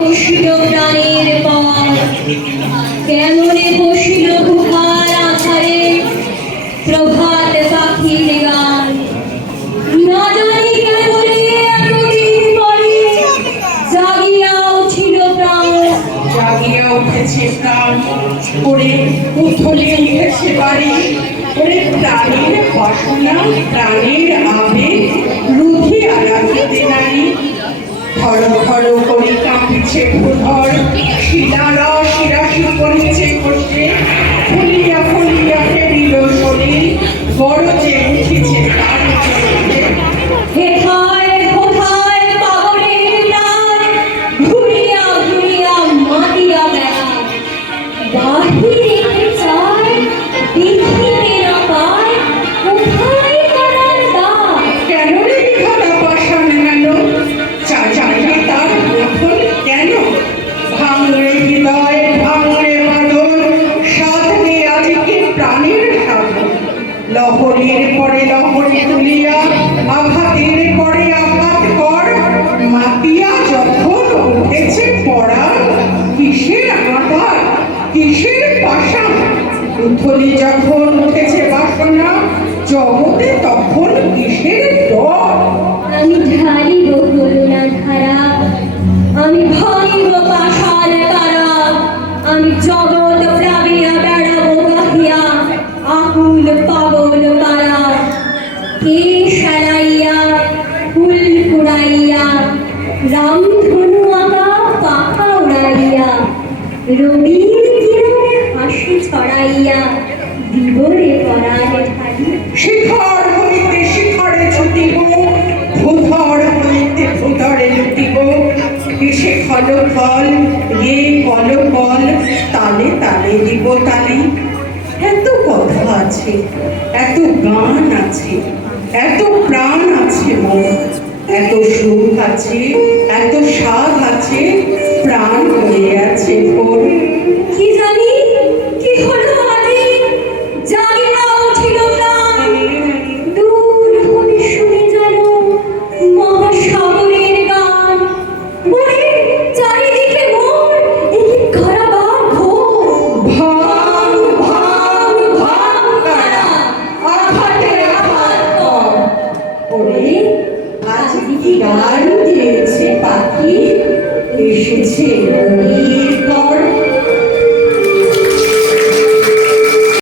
প্রাণের পথ কেমনে বসিল গুহার আধারে প্রভাত পাখির গান না জানি কেমনে এতদিন পরে জাগিয়া উঠিল প্রাণ জাগিয়া উঠেছে প্রাণ ওরে উথলে উঠেছে বাড়ি ওরে প্রাণের বাসনা প্রাণের আবেগ রুধিয়া রাখিতে নারী ধর ধর করে কাঁপিছে ভূধর শিলারস রাশি করেছে কষ্টে ফুলিয়া ফুলিয়া ফেরিল শরীর গরজে উঠিছে তার চোখে। হেথায় হোথায় পাগলের প্রাণ ঘুরিয়া ঘুরিয়া মাতিয়া বেড়ায় বাহিরে চায় দেখিতে না পায় কোথায় তার দ্বার কেন রে বিধাতা পাষাণ গেল চাচাকে তার গ্রহণ কেন ভাঙড়ে হৃদয় ভাঙড়ে বাদল সাধনে আজকে প্রাণের সাধন লহরীর পরে লহরী তুলিয়া আঘাতের পরে আঘাত কর মাতিয়া যখন উঠেছে পড়া কিসের আঘাত কিসের পাষাণ উথলি যখন উঠেছে বাসনা জগতে তখন কিসের ডর আমি ঢালিব করুণা ধারা আমি ভাঙিব পাষাণ কারা আমি জগৎ প্লাবিয়া বেড়াবো গাহিয়া আকুল পাগল পারা কে সারাইয়া ফুল কুড়াইয়া রামধনু আঁকা পাখা উড়াইয়া রবির কিরণে হাসি ছড়াইয়া দিবরে পরাণে ঢালি শিখর হইতে শিখরে ছুটিব ভূধর হইতে ভূধরে লুটিব কিসে ফল ফল রে কল কল তালে তালে দিব তালি এত কথা আছে এত গান আছে এত প্রাণ আছে মন এত সুখ আছে